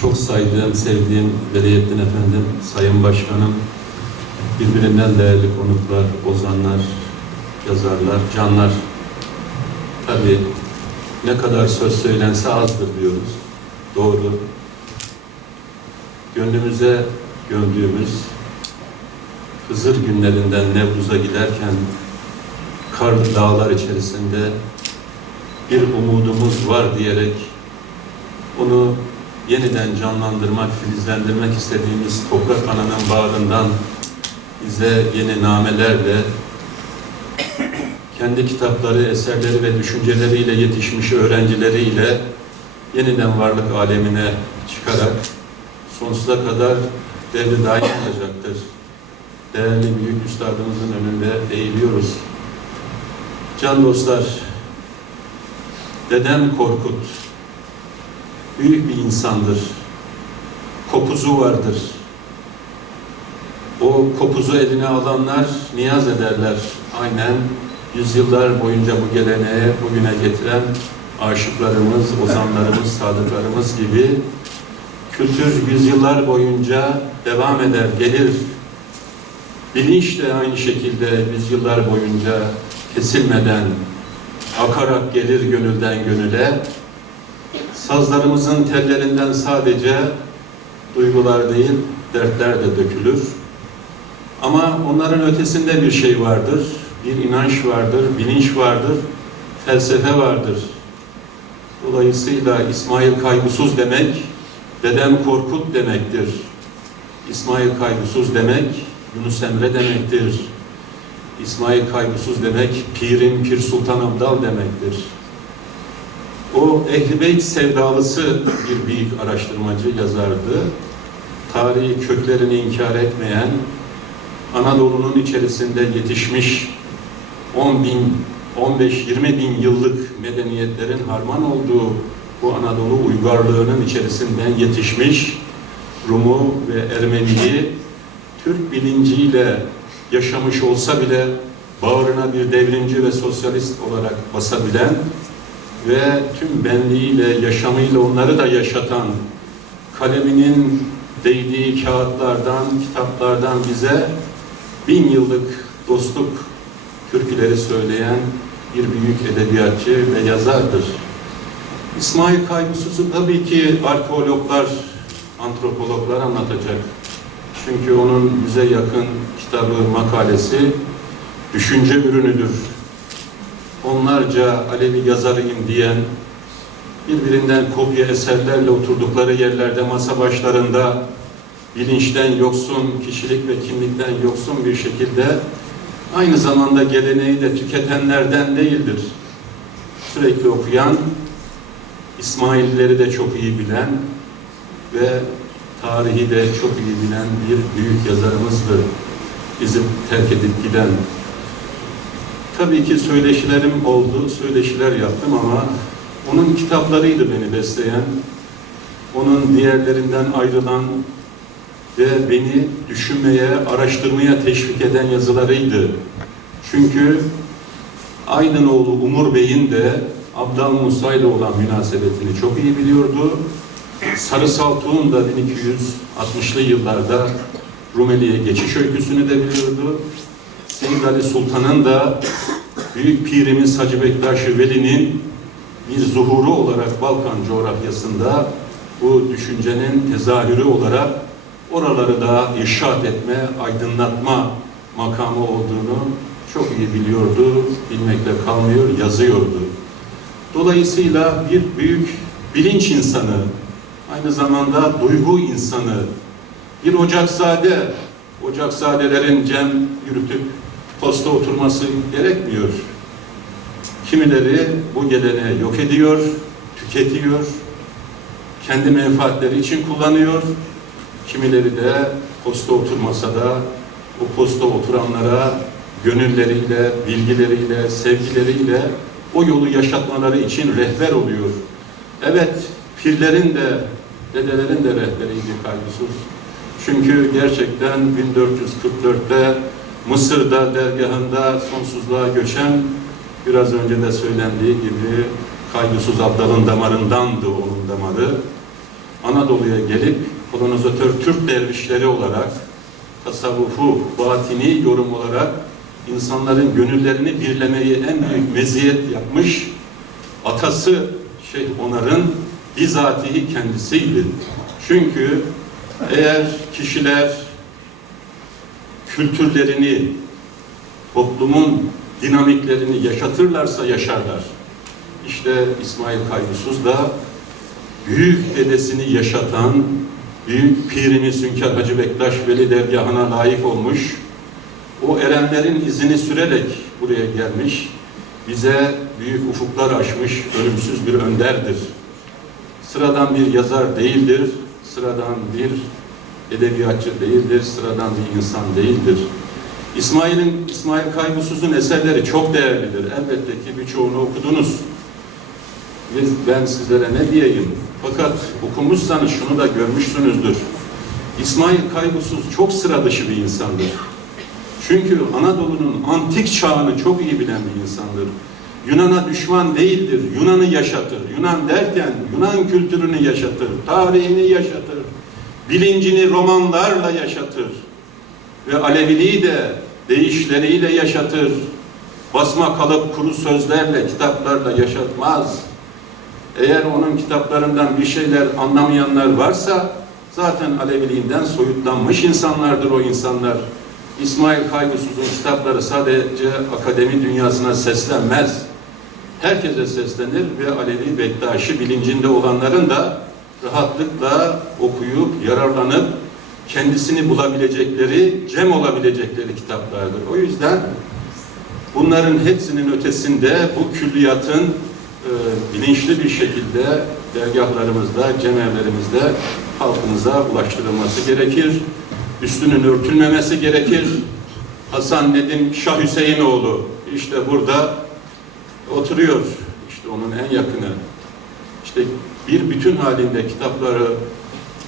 çok saydığım, sevdiğim Veliyettin Efendim, Sayın Başkanım, birbirinden değerli konuklar, ozanlar, yazarlar, canlar. Tabii ne kadar söz söylense azdır diyoruz. Doğru. Gönlümüze gömdüğümüz Hızır günlerinden Nevruz'a giderken karlı dağlar içerisinde bir umudumuz var diyerek onu yeniden canlandırmak, filizlendirmek istediğimiz toprak ananın bağrından bize yeni namelerle kendi kitapları, eserleri ve düşünceleriyle yetişmiş öğrencileriyle yeniden varlık alemine çıkarak sonsuza kadar devri daim olacaktır. Değerli büyük üstadımızın önünde eğiliyoruz. Can dostlar, dedem Korkut büyük bir insandır. Kopuzu vardır. O kopuzu eline alanlar niyaz ederler. Aynen yüzyıllar boyunca bu geleneğe bugüne getiren aşıklarımız, ozanlarımız, sadıklarımız gibi kültür yüzyıllar boyunca devam eder, gelir. Bilinç de aynı şekilde yüzyıllar boyunca kesilmeden akarak gelir gönülden gönüle. Sazlarımızın tellerinden sadece duygular değil, dertler de dökülür. Ama onların ötesinde bir şey vardır. Bir inanç vardır, bilinç vardır, felsefe vardır. Dolayısıyla İsmail kaygısız demek, dedem Korkut demektir. İsmail kaygısız demek, Yunus Emre demektir. İsmail kaygısız demek, Pirin Pir Sultan Abdal demektir. O Ehl-i Beyt sevdalısı bir büyük araştırmacı, yazardı. Tarihi köklerini inkar etmeyen, Anadolu'nun içerisinde yetişmiş 10 bin, 15-20 bin yıllık medeniyetlerin harman olduğu bu Anadolu uygarlığının içerisinden yetişmiş Rum'u ve Ermeni'yi Türk bilinciyle yaşamış olsa bile bağrına bir devrimci ve sosyalist olarak basabilen ve tüm benliğiyle, yaşamıyla onları da yaşatan kaleminin değdiği kağıtlardan, kitaplardan bize bin yıllık dostluk türküleri söyleyen bir büyük edebiyatçı ve yazardır. İsmail Kaygısız'ı tabii ki arkeologlar, antropologlar anlatacak. Çünkü onun bize yakın kitabı, makalesi düşünce ürünüdür. Onlarca Alevi yazarıyım diyen, birbirinden kopya eserlerle oturdukları yerlerde masa başlarında bilinçten yoksun, kişilik ve kimlikten yoksun bir şekilde aynı zamanda geleneği de tüketenlerden değildir. Sürekli okuyan, İsmailleri de çok iyi bilen ve tarihi de çok iyi bilen bir büyük yazarımızdır. Bizim terk edip giden. Tabii ki söyleşilerim oldu, söyleşiler yaptım ama onun kitaplarıydı beni besleyen, onun diğerlerinden ayrılan ve beni düşünmeye, araştırmaya teşvik eden yazılarıydı. Çünkü Aydınoğlu Umur Bey'in de Abdal Musa ile olan münasebetini çok iyi biliyordu. Sarı Saltuğ'un da 1260'lı yıllarda Rumeli'ye geçiş öyküsünü de biliyordu. Seyyid Ali Sultan'ın da Büyük Pirimiz Hacı Bektaş-ı Veli'nin bir zuhuru olarak Balkan coğrafyasında bu düşüncenin tezahürü olarak oraları da irşat etme, aydınlatma makamı olduğunu çok iyi biliyordu, bilmekle kalmıyor, yazıyordu. Dolayısıyla bir büyük bilinç insanı, aynı zamanda duygu insanı, bir Ocakzade, Ocakzadelerin cem yürütüp posta oturması gerekmiyor. Kimileri bu geleneği yok ediyor, tüketiyor, kendi menfaatleri için kullanıyor. Kimileri de posta oturmasa da o posta oturanlara gönülleriyle, bilgileriyle, sevgileriyle o yolu yaşatmaları için rehber oluyor. Evet, pirlerin de, dedelerin de rehberiydi kaygısız. Çünkü gerçekten 1444'te Mısır'da dergahında sonsuzluğa göçen biraz önce de söylendiği gibi kaygısız Abdal'ın damarındandı onun damarı. Anadolu'ya gelip kolonizatör Türk dervişleri olarak tasavvufu, batini yorum olarak insanların gönüllerini birlemeyi en büyük meziyet yapmış atası Şeyh Onar'ın bizatihi kendisiydi. Çünkü eğer kişiler kültürlerini, toplumun dinamiklerini yaşatırlarsa yaşarlar. İşte İsmail Kaygısız da büyük dedesini yaşatan, büyük pirimiz Hünkar Hacı Bektaş Veli dergahına layık olmuş, o erenlerin izini sürerek buraya gelmiş, bize büyük ufuklar açmış, ölümsüz bir önderdir. Sıradan bir yazar değildir, sıradan bir edebiyatçı değildir, sıradan bir insan değildir. İsmail'in İsmail Kaygısız'ın eserleri çok değerlidir. Elbette ki birçoğunu okudunuz. Biz, ben sizlere ne diyeyim? Fakat okumuşsanız şunu da görmüşsünüzdür. İsmail Kaygısız çok sıra dışı bir insandır. Çünkü Anadolu'nun antik çağını çok iyi bilen bir insandır. Yunan'a düşman değildir. Yunan'ı yaşatır. Yunan derken Yunan kültürünü yaşatır. Tarihini yaşatır. Bilincini romanlarla yaşatır. Ve Aleviliği de deyişleriyle yaşatır. Basma kalıp kuru sözlerle, kitaplarla yaşatmaz. Eğer onun kitaplarından bir şeyler anlamayanlar varsa zaten Aleviliğinden soyutlanmış insanlardır o insanlar. İsmail Kaygısız'ın kitapları sadece akademi dünyasına seslenmez. Herkese seslenir ve Alevi Bektaşi bilincinde olanların da rahatlıkla okuyup, yararlanıp kendisini bulabilecekleri, cem olabilecekleri kitaplardır. O yüzden bunların hepsinin ötesinde bu külliyatın e, bilinçli bir şekilde dergahlarımızda, cemevlerimizde halkımıza ulaştırılması gerekir. Üstünün örtülmemesi gerekir. Hasan Nedim Şah Hüseyinoğlu işte burada oturuyor. İşte onun en yakını. İşte bir bütün halinde kitapları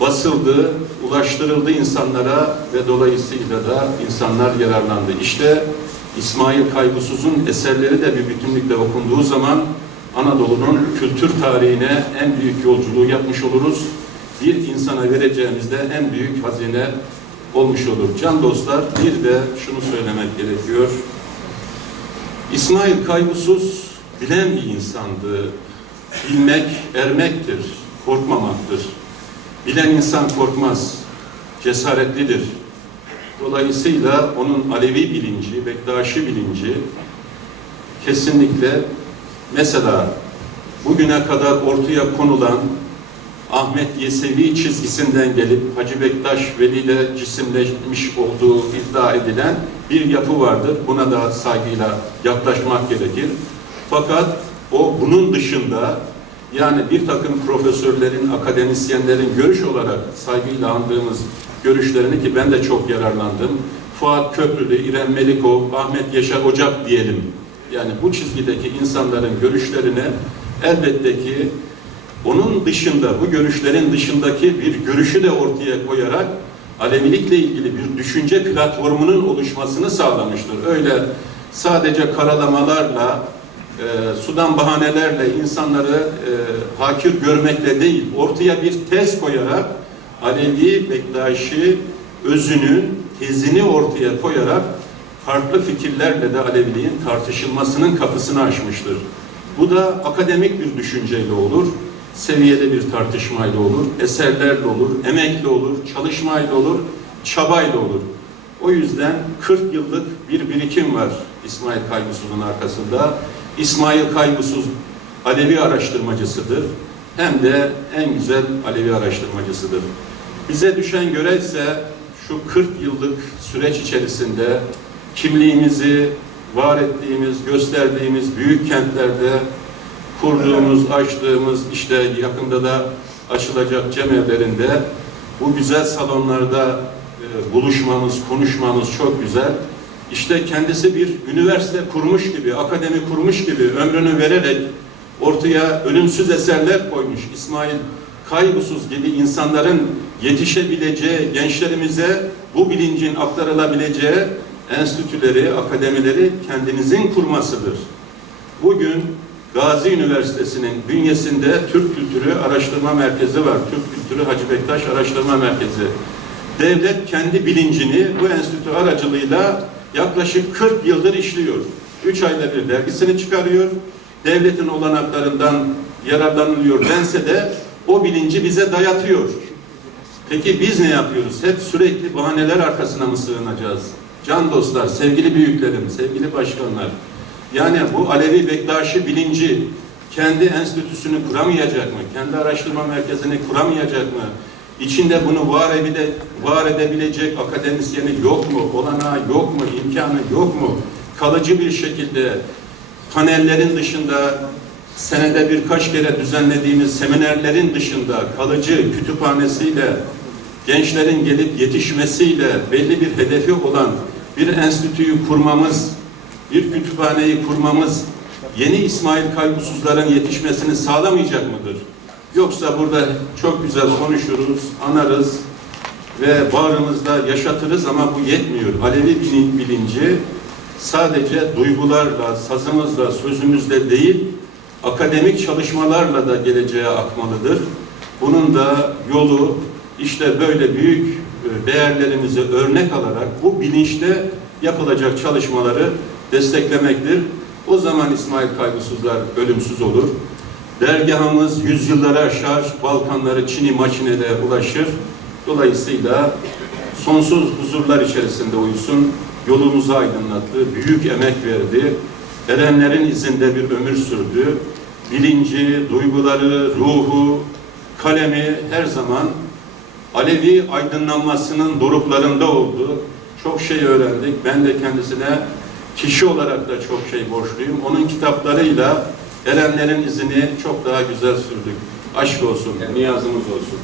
basıldı, ulaştırıldı insanlara ve dolayısıyla da insanlar yararlandı. İşte İsmail Kaygısız'ın eserleri de bir bütünlükle okunduğu zaman Anadolu'nun kültür tarihine en büyük yolculuğu yapmış oluruz. Bir insana vereceğimizde en büyük hazine olmuş olur. Can dostlar bir de şunu söylemek gerekiyor. İsmail Kaygısız bilen bir insandı. Bilmek ermektir, korkmamaktır. Bilen insan korkmaz, cesaretlidir. Dolayısıyla onun Alevi bilinci, Bektaşi bilinci kesinlikle mesela bugüne kadar ortaya konulan Ahmet Yesevi çizgisinden gelip Hacı Bektaş Veli ile cisimleşmiş olduğu iddia edilen bir yapı vardır. Buna da saygıyla yaklaşmak gerekir. Fakat o bunun dışında yani bir takım profesörlerin, akademisyenlerin görüş olarak saygıyla andığımız görüşlerini ki ben de çok yararlandım. Fuat Köprülü, İrem Melikov, Ahmet Yaşar Ocak diyelim. Yani bu çizgideki insanların görüşlerine elbette ki onun dışında, bu görüşlerin dışındaki bir görüşü de ortaya koyarak Alevilikle ilgili bir düşünce platformunun oluşmasını sağlamıştır. Öyle sadece karalamalarla, e, sudan bahanelerle insanları e, hakir görmekle değil, ortaya bir tez koyarak Alevi Bektaşi özünün tezini ortaya koyarak farklı fikirlerle de Aleviliğin tartışılmasının kapısını açmıştır. Bu da akademik bir düşünceyle olur, seviyede bir tartışmayla olur, eserlerle olur, emekle olur, çalışmayla olur, çabayla olur. O yüzden 40 yıllık bir birikim var İsmail Kaygısız'ın arkasında. İsmail Kaygısız Alevi araştırmacısıdır. Hem de en güzel Alevi araştırmacısıdır. Bize düşen görev ise şu 40 yıllık süreç içerisinde kimliğimizi var ettiğimiz, gösterdiğimiz büyük kentlerde kurduğumuz, açtığımız, işte yakında da açılacak cemevlerinde bu güzel salonlarda e, buluşmamız, konuşmamız çok güzel. İşte kendisi bir üniversite kurmuş gibi, akademi kurmuş gibi ömrünü vererek ortaya ölümsüz eserler koymuş. İsmail Kaygısız gibi insanların yetişebileceği, gençlerimize bu bilincin aktarılabileceği enstitüleri, akademileri kendinizin kurmasıdır. Bugün Gazi Üniversitesi'nin bünyesinde Türk Kültürü Araştırma Merkezi var. Türk Kültürü Hacı Bektaş Araştırma Merkezi. Devlet kendi bilincini bu enstitü aracılığıyla yaklaşık 40 yıldır işliyor. 3 ayda bir dergisini çıkarıyor. Devletin olanaklarından yararlanılıyor dense de o bilinci bize dayatıyor. Peki biz ne yapıyoruz? Hep sürekli bahaneler arkasına mı sığınacağız? Can dostlar, sevgili büyüklerim, sevgili başkanlar. Yani bu Alevi Bektaşi bilinci kendi enstitüsünü kuramayacak mı? Kendi araştırma merkezini kuramayacak mı? İçinde bunu var, ebile, var edebilecek akademisyeni yok mu? Olanağı yok mu? imkanı yok mu? Kalıcı bir şekilde panellerin dışında senede birkaç kere düzenlediğimiz seminerlerin dışında kalıcı kütüphanesiyle gençlerin gelip yetişmesiyle belli bir hedefi olan bir enstitüyü kurmamız, bir kütüphaneyi kurmamız yeni İsmail Kaygısızların yetişmesini sağlamayacak mıdır? Yoksa burada çok güzel konuşuruz, anarız ve bağrımızda yaşatırız ama bu yetmiyor. Alevi bilin- bilinci sadece duygularla, sazımızla, sözümüzle değil, akademik çalışmalarla da geleceğe akmalıdır. Bunun da yolu işte böyle büyük e, değerlerimizi örnek alarak bu bilinçte yapılacak çalışmaları desteklemektir. O zaman İsmail Kaygısızlar ölümsüz olur. Dergahımız yüzyılları aşar, Balkanları Çin'i maçinede ulaşır. Dolayısıyla sonsuz huzurlar içerisinde uyusun, yolumuzu aydınlattı, büyük emek verdi, erenlerin izinde bir ömür sürdü. Bilinci, duyguları, ruhu, kalemi her zaman Alevi aydınlanmasının doruklarında oldu. Çok şey öğrendik. Ben de kendisine kişi olarak da çok şey borçluyum. Onun kitaplarıyla erenlerin izini çok daha güzel sürdük. Aşk olsun, niyazımız olsun.